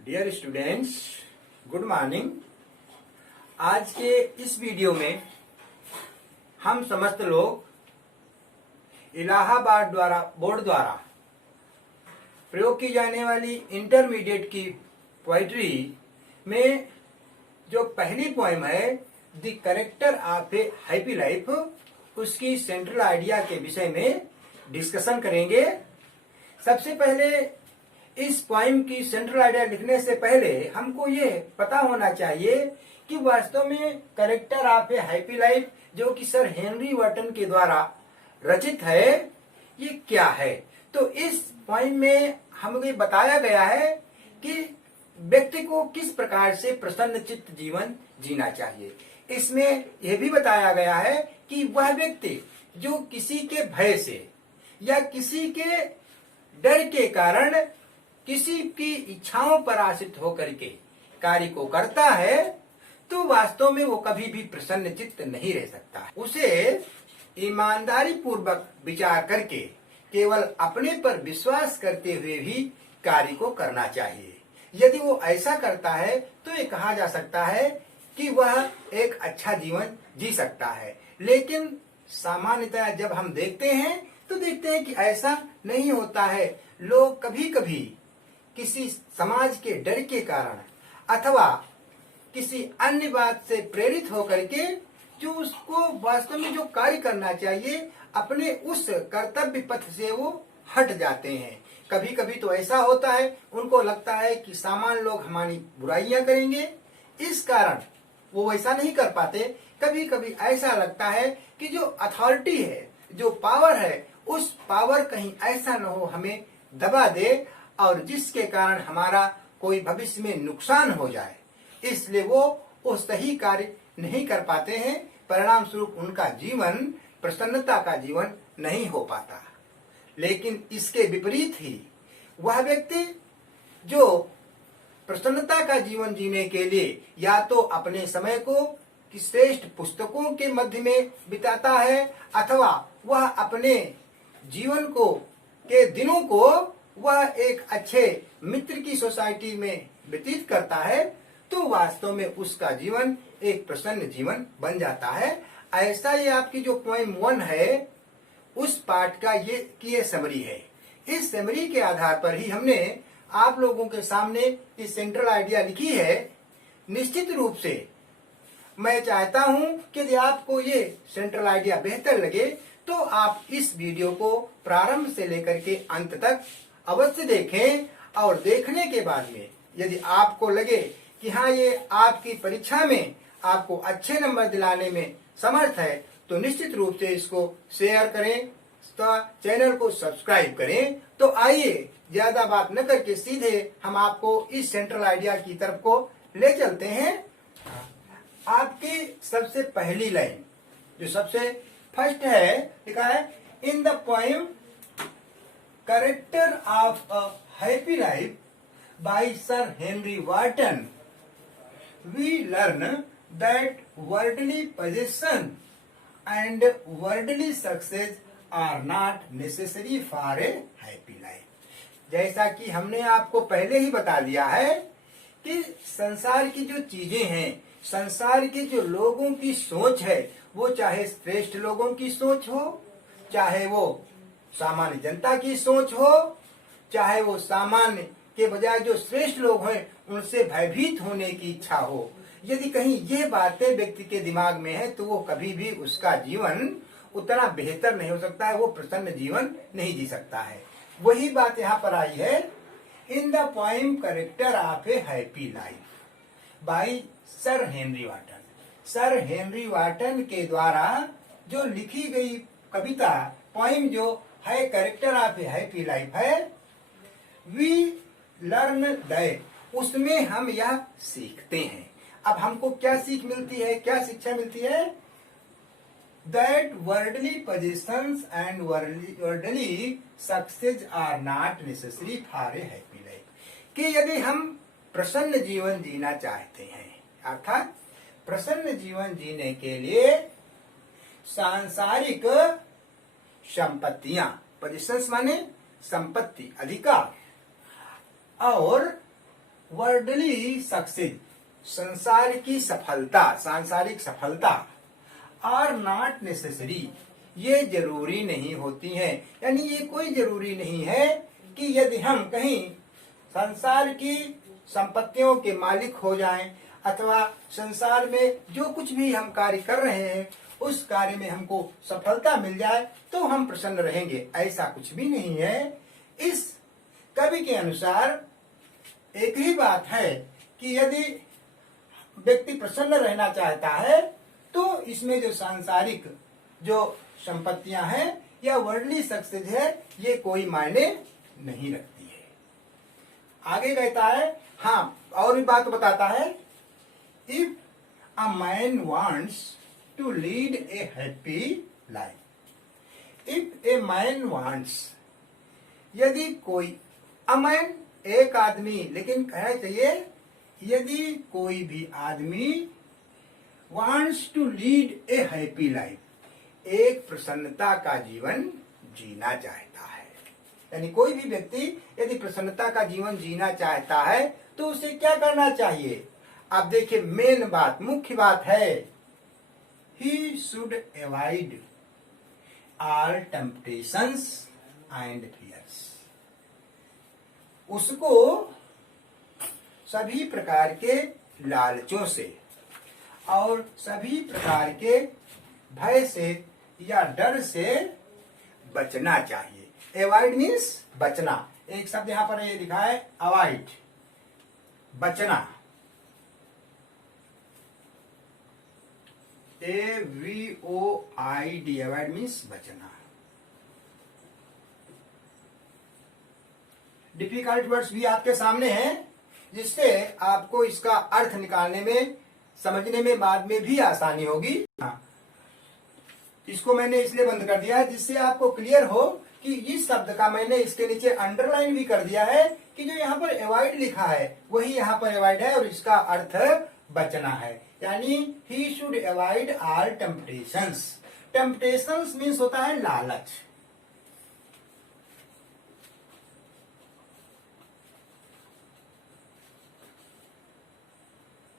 Dear students, good morning. आज के इस वीडियो में हम समस्त लोग इलाहाबाद बोर्ड द्वारा प्रयोग की जाने वाली इंटरमीडिएट की पोइट्री में जो पहली पोएम है the character of a happy life, उसकी सेंट्रल आइडिया के विषय में डिस्कशन करेंगे। सबसे पहले इस पोएम की सेंट्रल आइडिया लिखने से पहले हमको ये पता होना चाहिए कि वास्तव में character of a happy life जो कि सर हेनरी वर्टन के द्वारा रचित है, ये क्या है। तो इस पोएम में हमें ये बताया गया है कि व्यक्ति को किस प्रकार से प्रसन्न चित्त जीवन जीना चाहिए। इसमें यह भी बताया गया है कि वह व्यक्ति जो किसी के भय से या किसी के डर के कारण किसी की इच्छाओं पर आश्रित होकर के कार्य को करता है, तो वास्तव में वो कभी भी प्रसन्न चित्त नहीं रह सकता। उसे ईमानदारी पूर्वक विचार करके केवल अपने पर विश्वास करते हुए भी कार्य को करना चाहिए। यदि वो ऐसा करता है तो ये कहा जा सकता है कि वह एक अच्छा जीवन जी सकता है। लेकिन सामान्यतः जब हम देखते हैं तो देखते हैं कि ऐसा नहीं होता है। लोग कभी कभी किसी समाज के डर के कारण अथवा किसी अन्य बात से प्रेरित होकर के जो उसको वास्तव में जो कार्य करना चाहिए अपने उस कर्तव्य पथ से वो हट जाते हैं। कभी कभी तो ऐसा होता है, उनको लगता है कि सामान्य लोग हमारी बुराइयां करेंगे, इस कारण वो वैसा नहीं कर पाते। कभी कभी ऐसा लगता है कि जो अथॉरिटी है, जो पावर है, उस पावर कहीं ऐसा न हो हमें दबा दे और जिसके कारण हमारा कोई भविष्य में नुकसान हो जाए, इसलिए वो सही कार्य नहीं कर पाते हैं। परिणाम स्वरूप उनका जीवन प्रसन्नता का जीवन नहीं हो पाता। लेकिन इसके विपरीत ही वह व्यक्ति जो प्रसन्नता का जीवन जीने के लिए या तो अपने समय को कि श्रेष्ठ पुस्तकों के मध्य में बिताता है अथवा वह अपने जीवन को के दिनों को वह एक अच्छे मित्र की सोसाइटी में व्यतीत करता है, तो वास्तव में उसका जीवन एक प्रसन्न जीवन बन जाता है। ऐसा ये आपकी जो पोएम 1 है उस पाठ का ये समरी है। इस समरी के आधार पर ही हमने आप लोगों के सामने इस सेंट्रल आइडिया लिखी है। निश्चित रूप से मैं चाहता हूं कि यदि आपको ये सेंट्रल आइडिया बेहतर लगे तो आप इस वीडियो को प्रारंभ से लेकर के अंत तक अवश्य देखें, और देखने के बाद में यदि आपको लगे कि हाँ ये आपकी परीक्षा में आपको अच्छे नंबर दिलाने में समर्थ है, तो निश्चित रूप से इसको शेयर करें, तो चैनल को सब्सक्राइब करें। तो आइए ज्यादा बात न करके सीधे हम आपको इस सेंट्रल आइडिया की तरफ को ले चलते हैं। आपकी सबसे पहली लाइन जो सबसे फर्स्ट है, लिखा है in the poem character of a happy life by sir Henry Wotton we learn that worldly possession and worldly success are not necessary for a happy life. जैसा कि हमने आपको पहले ही बता दिया है कि संसार की जो चीजें हैं, संसार के जो लोगों की सोच है, वो चाहे श्रेष्ठ लोगों की सोच हो, चाहे वो सामान्य जनता की सोच हो, चाहे वो सामान्य के बजाय जो श्रेष्ठ लोग हैं उनसे भयभीत होने की इच्छा हो, यदि कहीं ये बातें व्यक्ति के दिमाग में है तो वो कभी भी उसका जीवन उतना बेहतर नहीं हो सकता है, वो प्रसन्न जीवन नहीं जी सकता है। वही बात यहाँ पर आई है in the poem character of a happy life by sir Henry Wotton. Sir Henry Wotton के द्वारा जो लिखी गई कविता पोएम जो है character of a happy life है, वी लर्न दैट, उसमें हम यह सीखते हैं। अब हमको क्या सीख मिलती है, क्या शिक्षा मिलती है? That worldly possessions and worldly success are not necessary for a happy life, कि यदि हम प्रसन्न जीवन जीना चाहते हैं, अर्थात प्रसन्न जीवन जीने के लिए सांसारिक संपत्तियां, पोजीशंस माने संपत्ति, अधिकार, और वर्ल्डली सक्सेस, संसार की सफलता, सांसारिक सफलता, आर नॉट नेसेसरी, ये जरूरी नहीं होती है। यानी ये कोई जरूरी नहीं है कि यदि हम कहीं संसार की संपत्तियों के मालिक हो जाएं अथवा संसार में जो कुछ भी हम कार्य कर रहे हैं उस कार्य में हमको सफलता मिल जाए तो हम प्रसन्न रहेंगे, ऐसा कुछ भी नहीं है। इस कवि के अनुसार एक ही बात है कि यदि व्यक्ति प्रसन्न रहना चाहता है तो इसमें जो सांसारिक जो संपत्तियां हैं या वर्ल्डली सक्सेस है ये कोई मायने नहीं रखती है। आगे कहता है, हाँ और भी बात बताता है, if a man wants to lead a happy life, if a man wants, यदि कोई, अ मैन एक आदमी, लेकिन कहना चाहिए यदि कोई भी आदमी wants to lead a happy life, एक प्रसन्नता का जीवन जीना चाहता है, यानी कोई भी व्यक्ति यदि प्रसन्नता का जीवन जीना चाहता है तो उसे क्या करना चाहिए। आप देखिए मेन बात, मुख्य बात है, he should avoid all temptations and fears, उसको सभी प्रकार के लालचों से और सभी प्रकार के भय से या डर से बचना चाहिए। अवॉइड मीन्स बचना, एक शब्द यहां पर ये लिखा है अवॉइड, बचना, AVOID, अवॉइड मीन्स बचना। डिफिकल्ट वर्ड्स भी आपके सामने हैं जिससे आपको इसका अर्थ निकालने में, समझने में बाद में भी आसानी होगी। इसको मैंने इसलिए बंद कर दिया है जिससे आपको क्लियर हो कि इस शब्द का मैंने इसके नीचे अंडरलाइन भी कर दिया है कि जो यहाँ पर अवॉइड लिखा है वही यहाँ पर अवॉइड है और इसका अर्थ बचना है, यानी he should avoid all temptations. Temptations means होता है लालच,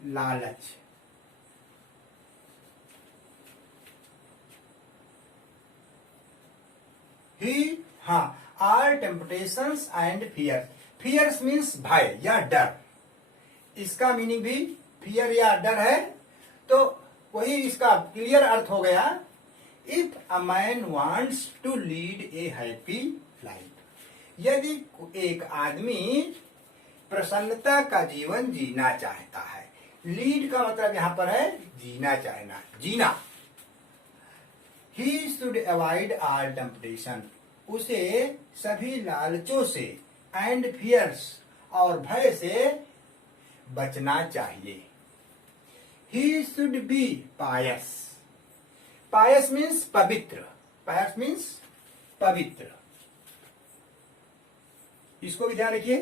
लालच, ही, हाँ, are temptations and fear, fears means भय या डर, इसका मीनिंग भी फियर या डर है, तो वही इसका क्लियर अर्थ हो गया। If a man wants to lead a happy life, यदि एक आदमी प्रसन्नता का जीवन जीना चाहता है, लीड का मतलब यहां पर है जीना चाहना, जीना, he should avoid all temptation, उसे सभी लालचों से एंड फियर्स और भय से बचना चाहिए। He should be pious, pious means पवित्र, पायस मीन्स पवित्र, इसको भी ध्यान रखिए।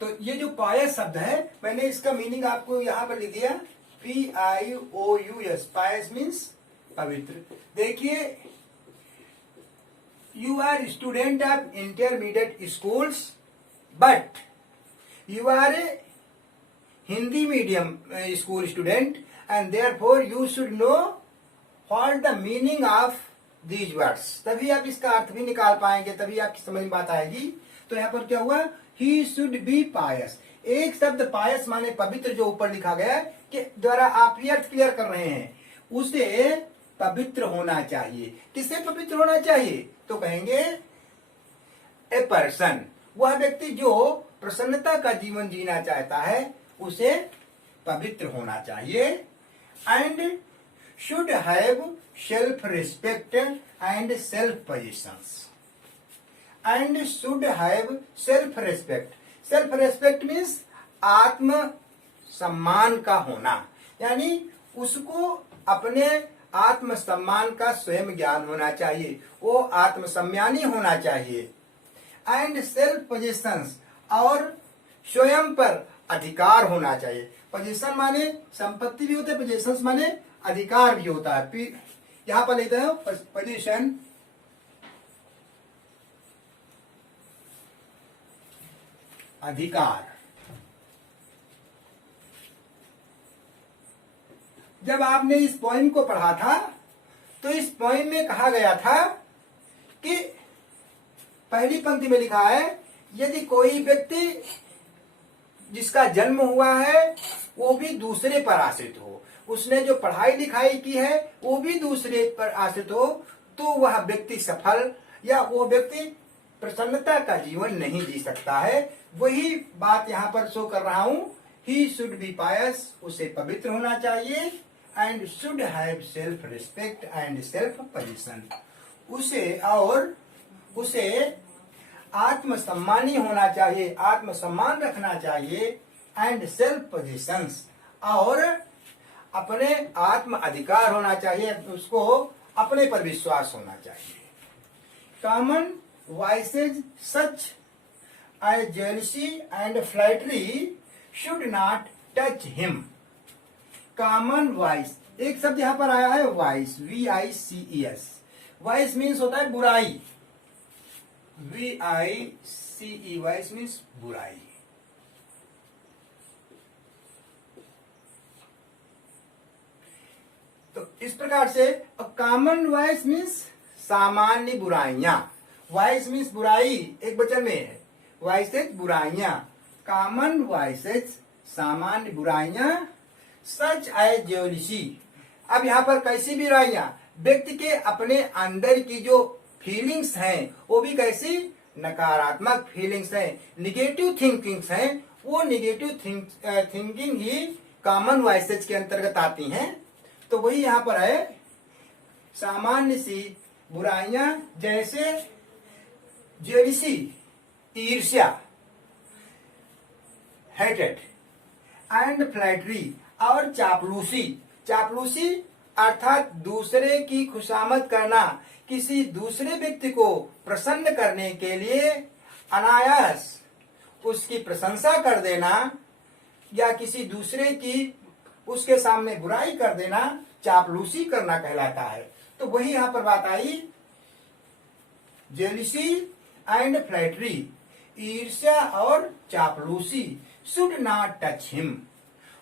तो ये जो पायस शब्द है मैंने इसका मीनिंग आपको यहां पर लिख दिया, PIOUS, पायस मीन्स पवित्र। देखिए, you are student of intermediate schools but you are a Hindi medium school student and therefore you should know what the meaning of these words, तभी आप इसका अर्थ भी निकाल पाएंगे, तभी आपकी समझ में बात आएगी। तो यहाँ पर क्या हुआ, ही शुड बी पायस, एक शब्द पायस माने पवित्र जो ऊपर लिखा गया कि द्वारा आप ये अर्थ क्लियर कर रहे हैं, उसे पवित्र होना चाहिए। किससे पवित्र होना चाहिए, तो कहेंगे ए पर्सन, वह व्यक्ति जो प्रसन्नता का जीवन जीना चाहता है उसे पवित्र होना चाहिए। And should have self respect and self positions, and should have self respect, self respect means आत्म सम्मान का होना, यानी उसको अपने आत्म सम्मान का स्वयं ज्ञान होना चाहिए, वो आत्मसम्मानी होना चाहिए। एंड सेल्फ पोजिशंस, और स्वयं पर अधिकार होना चाहिए। पोजिशन माने संपत्ति भी होता है, पोजिशंस माने अधिकार भी होता है। यहां पर लिखते हैं पोजिशन, अधिकार। जब आपने इस पोइम को पढ़ा था तो इस पोइम में कहा गया था कि पहली पंक्ति में लिखा है, यदि कोई व्यक्ति जिसका जन्म हुआ है वो भी दूसरे पर आश्रित हो, उसने जो पढ़ाई लिखाई की है वो भी दूसरे पर आश्रित हो, तो वह व्यक्ति सफल या वो व्यक्ति प्रसन्नता का जीवन नहीं जी सकता है। वही बात यहाँ पर शो कर रहा हूं। ही शुड बी पायस, उसे पवित्र होना चाहिए, and should have self respect and self position, उसे आत्मसम्मानी होना चाहिए, आत्मसम्मान रखना चाहिए, एंड सेल्फ पोजीशंस, और अपने आत्म अधिकार होना चाहिए, उसको अपने पर विश्वास होना चाहिए। Common vices such as jealousy and flattery should not touch him. Common vice, एक शब्द यहाँ पर आया है वाइस, VICES। वाइस मीन्स होता है बुराई, VICE, वाइस मीन्स बुराई। तो इस प्रकार से कॉमन वाइस मीन्स सामान्य बुराइयां, वाइस मीन्स बुराई, एक वचन में है, वाइसेज बुराइयां, कॉमन वाइसेज सामान्य बुराइयां, सच एज जेलसी। अब यहाँ पर कैसी बुराइयां, व्यक्ति के अपने अंदर की जो फीलिंग्स हैं वो भी कैसी नकारात्मक फीलिंग्स हैं, निगेटिव थिंकिंग्स हैं, वो निगेटिव थिंकिंग ही कॉमन वाइसेज के अंतर्गत आती हैं। तो वही यहाँ पर है, सामान्य सी बुराइयां जैसे जेलसी, ईर्ष्या, हेटेड, एंड फ्लैटरी, और चापलूसी। चापलूसी अर्थात दूसरे की खुशामद करना, किसी दूसरे व्यक्ति को प्रसन्न करने के लिए अनायास उसकी प्रशंसा कर देना या किसी दूसरे की उसके सामने बुराई कर देना चापलूसी करना कहलाता है। तो वही यहां पर बात आई, जेलिसी एंड फ्लैटरी, ईर्ष्या और चापलूसी, शुड नॉट टच हिम,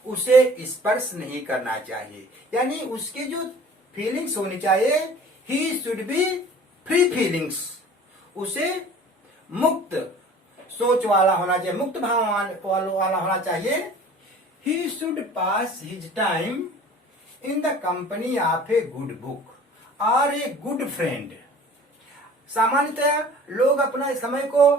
उसे स्पर्श नहीं करना चाहिए, यानी उसकी जो फीलिंग्स होनी चाहिए, he should B free feelings, उसे मुक्त सोच वाला होना चाहिए, मुक्त भाव वाला होना चाहिए। He should pass his time in the company of a good book और ए गुड फ्रेंड। सामान्यतः लोग अपना समय को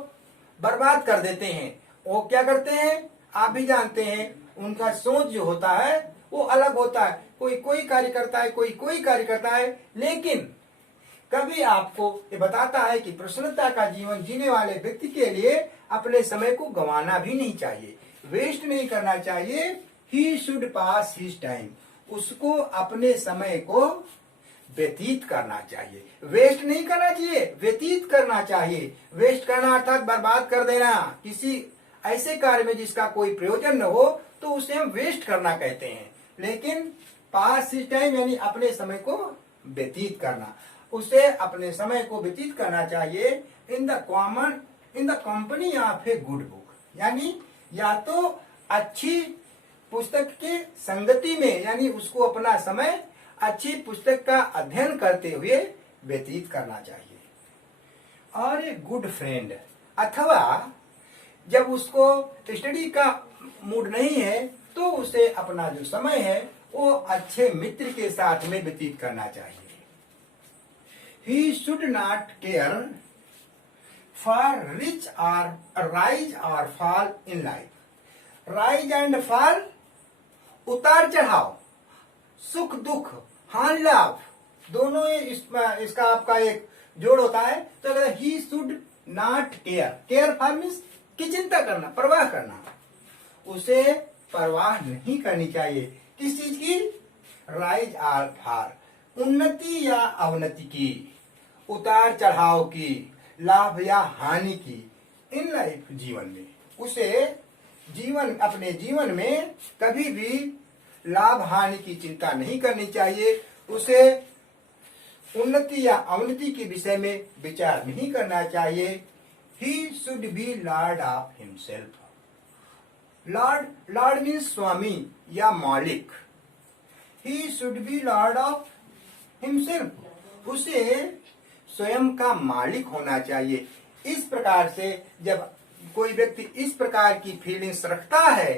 बर्बाद कर देते हैं, वो क्या करते हैं आप भी जानते हैं, उनका सोच जो होता है वो अलग होता है, कोई कोई कार्य करता है, कोई कोई कार्य करता है, लेकिन कभी आपको ये बताता है कि प्रसन्नता का जीवन जीने वाले व्यक्ति के लिए अपने समय को गंवाना भी नहीं चाहिए, वेस्ट नहीं करना चाहिए। He should pass his time, उसको अपने समय को व्यतीत करना चाहिए, वेस्ट नहीं करना चाहिए, व्यतीत करना चाहिए। वेस्ट करना अर्थात बर्बाद कर देना, किसी ऐसे कार्य में जिसका कोई प्रयोजन न हो तो उसे हम वेस्ट करना कहते हैं। लेकिन पास हिज टाइम यानी अपने समय को व्यतीत करना, उसे अपने समय को व्यतीत करना चाहिए in the company of a good book, यानी या तो अच्छी पुस्तक की संगति में, यानी उसको अपना समय अच्छी पुस्तक का अध्ययन करते हुए व्यतीत करना चाहिए। और ए गुड फ्रेंड, अथवा जब उसको स्टडी का मूड नहीं है तो उसे अपना जो समय है वो अच्छे मित्र के साथ में व्यतीत करना चाहिए। He should not care for rich or rise or fall in life. Rise and fall, उतार चढ़ाव, सुख दुख, हानि लाभ, दोनों इसका आपका एक जोड़ होता है। तो अगर he should not care for means की चिंता करना, परवाह करना, उसे परवाह नहीं करनी चाहिए किस चीज की, राइज और फार, उन्नति या अवनति की, उतार चढ़ाव की, लाभ या हानि की, इन लाइफ जीवन में उसे अपने जीवन में कभी भी लाभ हानि की चिंता नहीं करनी चाहिए, उसे उन्नति या अवनति के विषय में विचार नहीं करना चाहिए। He should be lord of himself, lord means स्वामी या मालिक। He should be lord of himself, उसे स्वयं का मालिक होना चाहिए। इस प्रकार से जब कोई व्यक्ति इस प्रकार की फीलिंग्स रखता है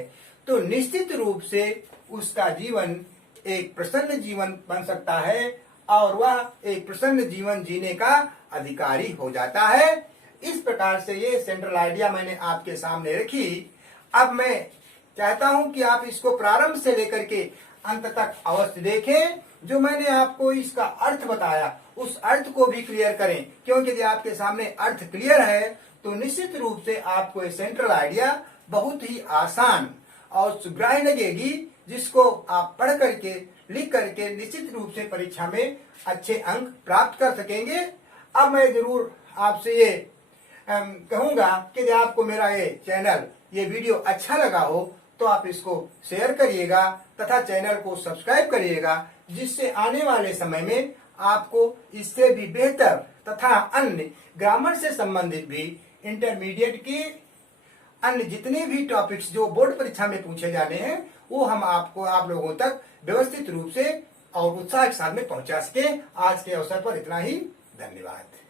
तो निश्चित रूप से उसका जीवन एक प्रसन्न जीवन बन सकता है और वह एक प्रसन्न जीवन जीने का अधिकारी हो जाता है। इस प्रकार से ये सेंट्रल आइडिया मैंने आपके सामने रखी। अब मैं चाहता हूं कि आप इसको प्रारंभ से लेकर के अंत तक अवश्य देखें। जो मैंने आपको इसका अर्थ बताया उस अर्थ को भी क्लियर करें, क्योंकि यदि आपके सामने अर्थ क्लियर है तो निश्चित रूप से आपको ये सेंट्रल आइडिया बहुत ही आसान और सुग्राह्य लगेगी, जिसको आप पढ़ करके लिख करके निश्चित रूप से परीक्षा में अच्छे अंक प्राप्त कर सकेंगे। अब मैं जरूर आपसे ये कहूंगा कि यदि आपको मेरा ये चैनल ये वीडियो अच्छा लगा हो तो आप इसको शेयर करिएगा तथा चैनल को सब्सक्राइब करिएगा, जिससे आने वाले समय में आपको इससे भी बेहतर तथा अन्य ग्रामर से संबंधित भी इंटरमीडिएट के अन्य जितने भी टॉपिक्स जो बोर्ड परीक्षा में पूछे जाने हैं वो हम आप लोगों तक व्यवस्थित रूप से और उत्साह के साथ में पहुंचा सके। आज के अवसर पर इतना ही, धन्यवाद।